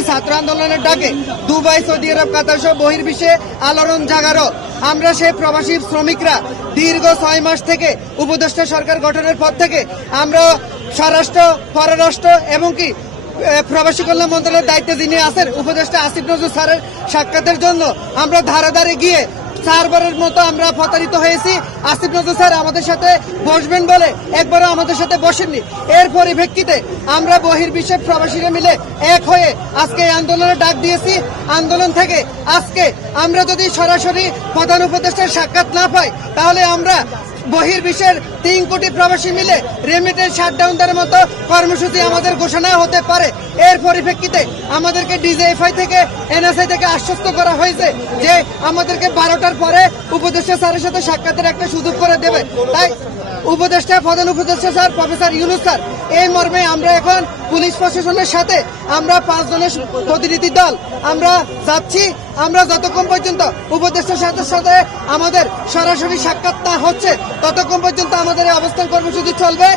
ইসলামী ছাত্র আন্দোলনের ডাকে দুবাই, সৌদি আরব, কাতার সহ বহির্বিশ্বে আলোড়ন জাগারো। আমরা সেই প্রবাসী শ্রমিকরা দীর্ঘ 6 মাস থেকে উপদেষ্টা সরকার গঠনের পর থেকে আমরা স্বরাষ্ট্র, পররাষ্ট্র এবং কি প্রবাসী কল্যাণ মন্ত্রণালয়ের দায়িত্বে যিনি আছেন উপদেষ্টা আসিফ নজরুল স্যারের সাক্ষাতের জন্য আমরা ধারে ধারে গিয়ে 4 বারের মতো আমরা প্রতারিত হয়েছি। আসিফ নজরুল স্যার আমাদের সাথে বসবেন বলে একবারও আমাদের সাথে বসেননি। এর পরিপ্রেক্ষিতে আমরা বহির্বিশ্বের প্রবাসীরা মিলে এক হয়ে আজকে এই আন্দোলনে ডাক দিয়েছি। আন্দোলন থেকে আজকে আমরা যদি সরাসরি প্রধান উপদেষ্টার সাক্ষাৎ না পাই তাহলে আমরা বহির্বিশ্বের 3 কোটি প্রবাসী মিলে রেমিটেন্স শাটডাউন দেওয়ার মতো কর্মসূচি আমাদের ঘোষণা হতে পারে। এর পরিপ্রেক্ষিতে আমাদেরকে ডিজিএফআই থেকে, এনএসআই থেকে আশ্বস্ত করা হয়েছে যে আমাদেরকে 12টার পরে উপদেষ্টা স্যারের সাথে সাক্ষাতের একটা সুযোগ করে দেবে। তাই উপদেষ্টা, প্রধান উপদেষ্টা স্যার প্রফেসর ইউনূস স্যার, এই মর্মে আমরা এখন পুলিশ প্রশাসনের সাথে আমরা 5 জনের প্রতিনিধি দল আমরা যাচ্ছি। আমরা যতক্ষণ পর্যন্ত উপদেষ্টার সাথে আমাদের সরাসরি সাক্ষাৎ না হচ্ছে ততক্ষণ পর্যন্ত আমাদের এই অবস্থান কর্মসূচি চলবে।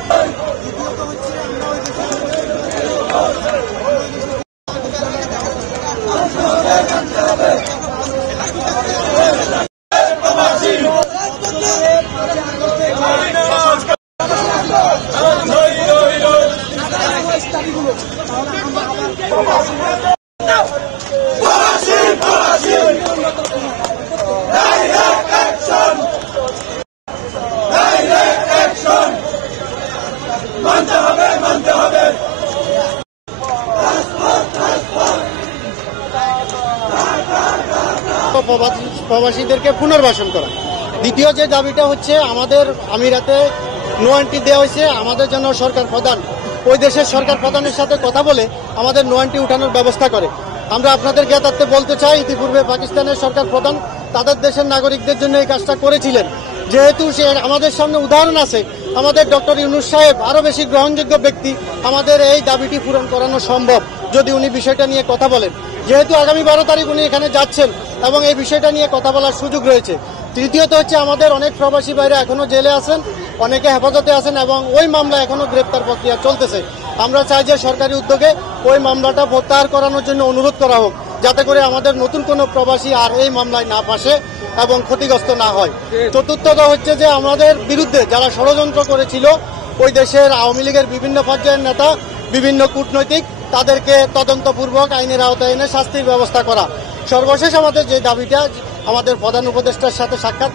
প্রবাসীদেরকে পুনর্বাসন করা। দ্বিতীয় যে দাবিটা হচ্ছে, আমাদের আমিরাতে নো এন্ট্রি দেওয়া হয়েছে। আমাদের জন্য সরকার প্রধান ওই দেশের সরকার প্রধানের সাথে কথা বলে আমাদের নো এন্ট্রি উঠানোর ব্যবস্থা করে। আমরা আপনাদের জ্ঞাতার্থে বলতে চাই, ইতিপূর্বে পাকিস্তানের সরকার প্রধান তাদের দেশের নাগরিকদের জন্য এই কাজটা করেছিলেন। যেহেতু সে আমাদের সামনে উদাহরণ আছে, আমাদের ডক্টর ইউনূস সাহেব আরো বেশি গ্রহণযোগ্য ব্যক্তি, আমাদের এই দাবিটি পূরণ করানো সম্ভব যদি উনি বিষয়টা নিয়ে কথা বলেন। যেহেতু আগামী 12 তারিখ উনি এখানে যাচ্ছেন এবং এই বিষয়টা নিয়ে কথা বলার সুযোগ রয়েছে। তৃতীয়ত হচ্ছে, আমাদের অনেক প্রবাসী বাইরে এখনো জেলে আছেন, অনেকে হেফাজতে আছেন এবং ওই মামলা এখনো গ্রেপ্তার প্রক্রিয়া চলতেছে। আমরা চাই যে সরকারি উদ্যোগে ওই মামলাটা প্রত্যাহার করানোর জন্য অনুরোধ করা হোক, যাতে করে আমাদের নতুন কোনো প্রবাসী আর এই মামলায় না ফাঁসে এবং ক্ষতিগ্রস্ত না হয়। চতুর্থত হচ্ছে যে, আমাদের বিরুদ্ধে যারা ষড়যন্ত্র করেছিল ওই দেশের আওয়ামী লীগের বিভিন্ন পর্যায়ের নেতা, বিভিন্ন কূটনৈতিক, তাদেরকে তদন্তপূর্বক আইনের আওতায় এনে শাস্তির ব্যবস্থা করা। সর্বশেষ আমাদের যে দাবিটা, আমাদের প্রধান উপদেষ্টার সাথে সাক্ষাৎ